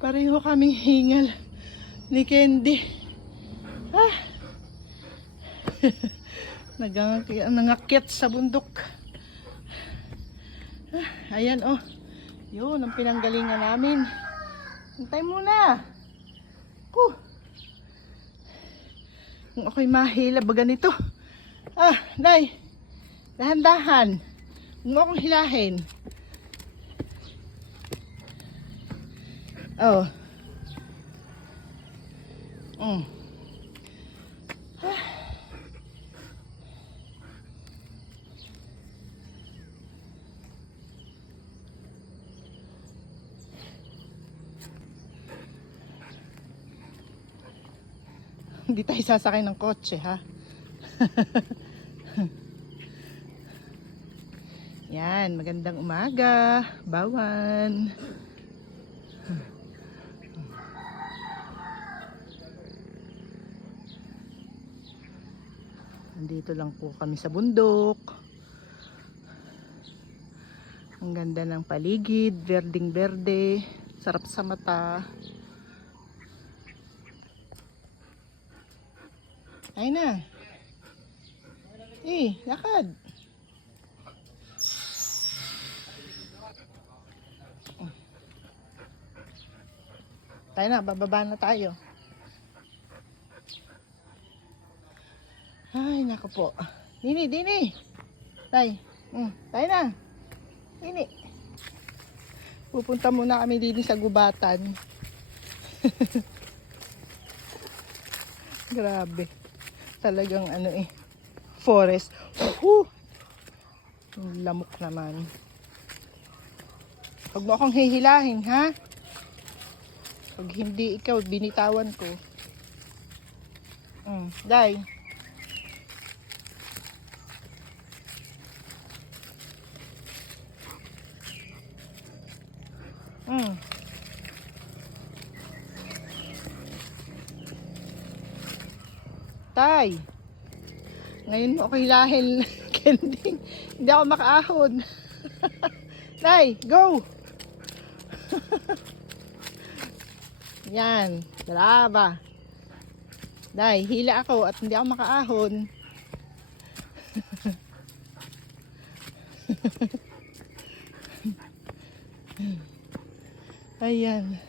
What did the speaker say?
Pareho kaming hingal ni Candy. Ah. Nangakyat sa bundok. Ah, ayan oh. Yun ang pinanggalingan namin. Hintay muna. Kung ako'y mahila ba ganito? Ah, Day. Dahan-dahan. Huwag mo akong hilahin. Oh. Hindi tayo sasakay ng kotse, ha? Yan, magandang umaga, bawan. Nandito lang po kami sa bundok. Ang ganda ng paligid, berdeng berde, sarap sa mata. Ay na. Lakad. Tayo na, bababa na tayo. Ay, nako po. Dini. Tay. Tayo na. Dini. Pupunta muna kami dito sa gubatan. Grabe. Talagang forest. Yung lamok naman. Huwag mo akong hihilahin, ha? Pag hindi ikaw, binitawan ko. Day. Tay. Ngayon mo ako hilahin, Candy. Hindi ako makaahon. Tay, go! Yan, brava. Day, hila ako at hindi ako makaahon. Ayan.